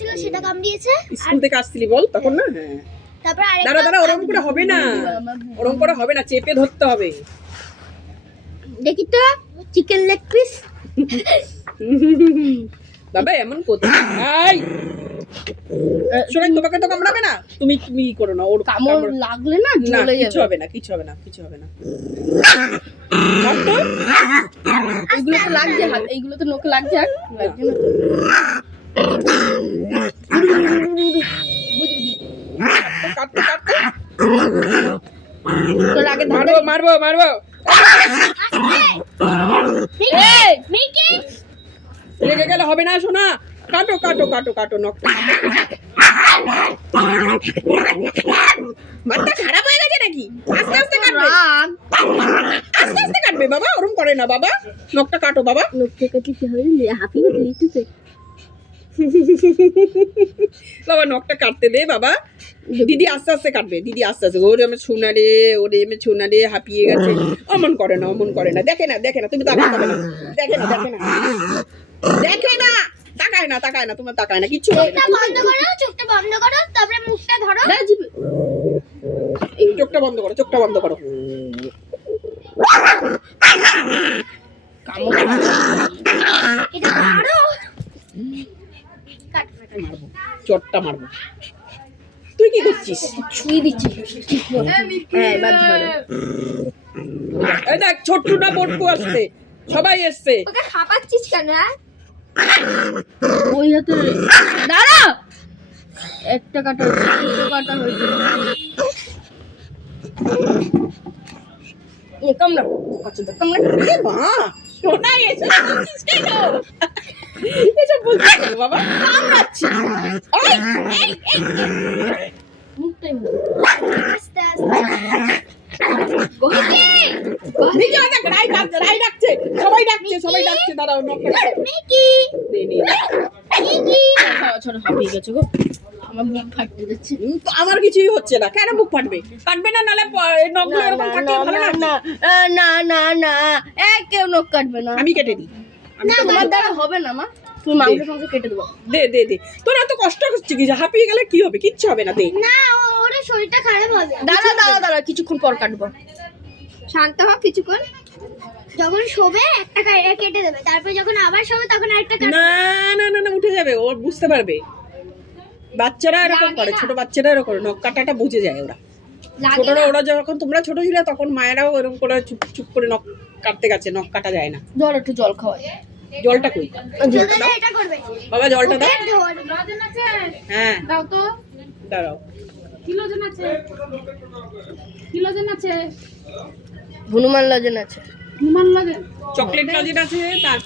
ছিল সেটা কামড়িয়েছে। স্কুল থেকে আসছিলি বল তখন না? হ্যাঁ। তারপর দাঁড়া দাঁড়া, ওরকম করে হবে না, ওরকম করে হবে না, চেপে ধরতে হবে। দেখি তো চিকেন লেগ পিস। বাবা এমন কোথায়? শোনেন, তোমাকে তো কামড়াবে না, তুমি তুমি করো না, ওর কামড় লাগলে না না, জ্বলে কিছু যাবে। হবে না, কিছু হবে না, কিছু হবে না। আর তো এইগুলো তো লাগছে হাত, এইগুলো তো নোকে লাগছে আর লাগছে না তো। কাটতে কাটতে তোর আগে ধরে মারবো মারবো মারবো। এই মিকি লেগে গেলে হবে না, শোনা, কাটো কাটো কাটো কাটো নখটা। মাথা খারাপ হয়ে গেছে নাকি? আস্তে আস্তে কাটবে, রাগ আস্তে আস্তে কাটবে বাবা, ওরম করে না বাবা, নখটা কাটো বাবা। নোকে কাটি কি হবে হাফি কাটি দিতে বাবা নখটা কাটতে দে বাবা। দিদি আস্তে আস্তে কাটবে, দিদি আস্তে আস্তে। ওরে আমি ছুনা রে, ওরে আমি ছুনা রে, হাঁপিয়ে গেছে। অমন করে না, অমন করে না, দেখে না দেখে না, তুমি তাকাবে না, দেখে না দেখে না, দেখে না, তাকায় না তাকায় না, তোমার তাকায় না, কিচ্ছু হবে না। চোখটা বন্ধ করো, চোখটা বন্ধ করো, তারপরে মুখটা ধরো। চোখটা বন্ধ করো, চোখটা বন্ধ করো। কামড় এটা মারো। মারবো, চোটটা মারবো। তুই কি করছিস? ছুঁয়ে দিচ্ছি হ্যাঁ এবার ধরো এই দেখ, ছোট্টুটা বটকু আসছে, সবাই এসছে। ওকে খাপাচ্ছিস কেন? ওই হাতে দাঁড়া একটা কাটা দুটো কাটা হয়েছে এ কামড়া কত কামড়া এ মা, সোনা এসে বলছিস কেন? এসব বলছিস কেন বাবা? কামড়াচ্ছিস। এই, এই, এই। মুখটাই আস্তে আস্তে দেখি ওই দেখ, রাই ডাকছে, সবাই ডাকছে, সবাই ডাকছে, দাঁড়াও নখটা কাটো। মিকি নে, নে, নে। মিকি ছোট হাঁপিয়ে গেছে গো আমার মুখ ফাটতে যাচ্ছে তো আমার কিছুই হচ্ছে না, কেন মুখ ফাটবে? ফাটবে না, নাহলে নখগুলো এরকম থাকলে ভালো না লাগবে। না না না না কেউ নখ কাটবে না আমি কেটে দিই, আমি তো তোমার দ্বারা হবে না মা তুমি মাংস ফাংস কেটে দেবো দে দে দে। তোর এত কষ্ট হচ্ছে কি? হাঁপিয়ে গেলে কি হবে? কিচ্ছু হবে না, দে। না, ওর শরীরটা খারাপ হবে। দাঁড়া দাঁড়া দাঁড়া কিছুক্ষণ পর কাটবো শান্ত হ কিছুক্ষণ। যখন শোবে একটা কেটে দেবে, তারপর যখন আবার শোবে তখন আরেকটা কাটবে। না না না না, উঠে যাবে, ও বুঝতে পারবে। বাচ্চারা এরকম করে, ছোট বাচ্চারা এরকম করে, নখ কাটাটা বুঝে যায় ওরা। লাগে ছোটরা, না? ওরা যখন তোমরা ছোট ছিলে তখন মায়েরাও এরকম করে চুপ চুপ করে নখ কাটতে গেছে, নখ কাটা যায় না। জল একটু জল খাওয়াই জলটা কই? যদি না এটা করবে। বাবা জলটা দাও। ওকে ধর। হ্যাঁ দাও তো দাঁড়াও। কিলোজন আছে কিলোজন আছে হনুমান লজেন আছে হনুমান লাগে চকলেট লজেন আছে, তারপর